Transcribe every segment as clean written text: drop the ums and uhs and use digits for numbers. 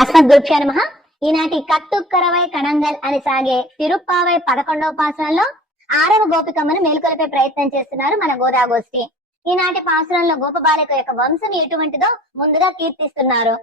అస్మద్గురుభ్యో నమః. ఈనాటి కట్టుక్కరవై కణంగల్ అని సాగే తిరుప్పావై 11వ పాసురంలో 6వ గోపికమ్మను మేల్కొలిపే ప్రయత్నం చేస్తున్నారు మన గోదాగోష్ఠి. ఈనాటి పాసురంలో గోపబాలిక యొక్క వంశం ఎటువంటిదో ముందుగా కీర్తిస్తున్నారు.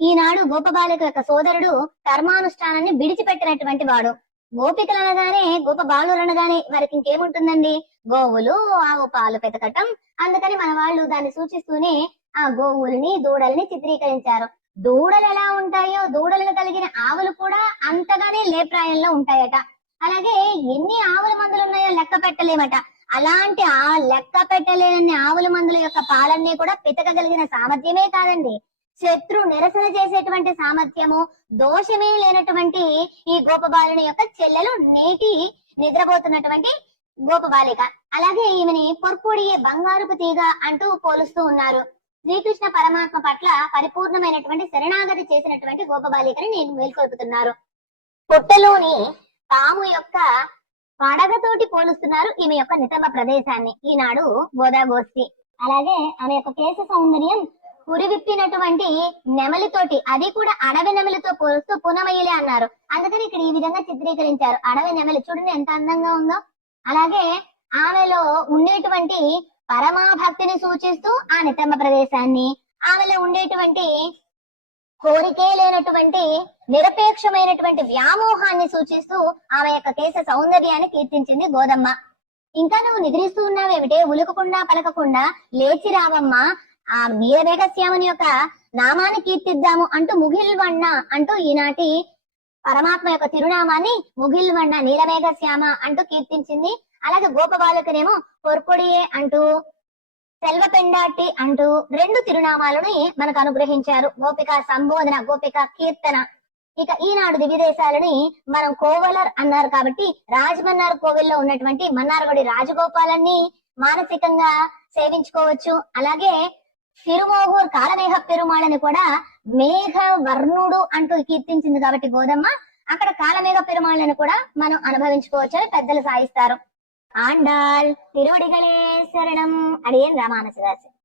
ఈనాడు గోపబాలిక యొక్క సోదరుడు కర్మానుష్ఠానాన్ని విడిచిపెట్టినటువంటి వాడు. గోపికలు అనగానే గోప బాలురు అనగానే వారికి ఇంకేముంటుందండి, గోవులు ఆవు పాలు పెతకటం. అందుకని మన వాళ్ళు దాన్ని సూచిస్తూనే ఆ గోవుల్ని దూడల్ని చిత్రీకరించారు. దూడలు ఎలా ఉంటాయో దూడలు కలిగిన ఆవులు కూడా అంతగానే లేప్రాయంలో ఉంటాయట. అలాగే ఎన్ని ఆవుల మందులు ఉన్నాయో లెక్క పెట్టలేమట. అలాంటి ఆ లెక్క పెట్టలేనన్ని ఆవుల మందుల యొక్క పాలన్నీ కూడా పితకగలిగిన సామర్థ్యమే కాదండి, శత్రు నిరసన చేసేటువంటి సామర్థ్యము, దోషమే లేనటువంటి ఈ గోపబాలుని యొక్క చెల్లెలు నేటి నిద్రపోతున్నటువంటి గోపబాలిక. అలాగే ఈమెని పొర్పుడియే బంగారుపు తీగ అంటూ పోలుస్తూ ఉన్నారు. శ్రీకృష్ణ పరమాత్మ పట్ల పరిపూర్ణమైనటువంటి శరణాగతి చేసినటువంటి గోపబాలికని నేను మేల్కొల్పుతున్నారు. పుట్టలోని తాము యొక్క పడగతోటి పోలుస్తున్నారు ఈమె యొక్క నితమ ప్రదేశాన్ని ఈనాడు గోదాగోష్ఠి. అలాగే ఆమె యొక్క కేశ సౌందర్యం పురివిప్పినటువంటి నెమలితోటి, అది కూడా అడవి నెమలితో పోలుస్తూ పునమయిలే అన్నారు. అందుకని ఇక్కడ ఈ విధంగా చిత్రీకరించారు. అడవి నెమలి చూడండి ఎంత అందంగా ఉందో. అలాగే ఆమెలో ఉండేటువంటి పరమాభక్తిని సూచిస్తూ ఆ నితమ్మ ప్రదేశాన్ని, ఆమెలో ఉండేటువంటి కోరికే లేనటువంటి నిరపేక్షమైనటువంటి వ్యామోహాన్ని సూచిస్తూ ఆమె యొక్క కేశ సౌందర్యాన్ని కీర్తించింది గోదమ్మ. ఇంకా నువ్వు నిద్రిస్తూ ఉన్నావేమిటే, ఉలుకకుండా పలకకుండా లేచి రావమ్మా, ఆ నీలమేఘశ్యాముని యొక్క నామాన్ని కీర్తిద్దాము అంటూ ముగిల్వಣ್ణ అంటూ ఈనాటి పరమాత్మ యొక్క తిరునామాన్ని ముగిల్వಣ್ణ నీలమేఘశ్యామ అంటూ కీర్తించింది. అలాగే గోపబాలుకనేమో పొర్పొడియే అంటూ, సెల్వ పెండాటి అంటూ రెండు తిరునామాలని మనకు అనుగ్రహించారు. గోపిక సంబోధన, గోపిక కీర్తన. ఇక ఈనాడు దివ్యదేశాలని మనం కోవలర్ అన్నారు కాబట్టి రాజమన్నార్ కోవిల్లో ఉన్నటువంటి మన్నార్గుడి రాజగోపాలన్ని మానసికంగా సేవించుకోవచ్చు. అలాగే తిరుమోగూర్ కాలమేఘ పెరుమాళని కూడా మేఘ వర్ణుడు అంటూ కీర్తించింది కాబట్టి గోదమ్మ, అక్కడ కాలమేఘ పెరుమాళ్ళని కూడా మనం అనుభవించుకోవచ్చు అని పెద్దలు సాయిస్తారు. ఆండాళ్ తిరువడిగలే శరణం. అడియన్ రామానుజదాస్.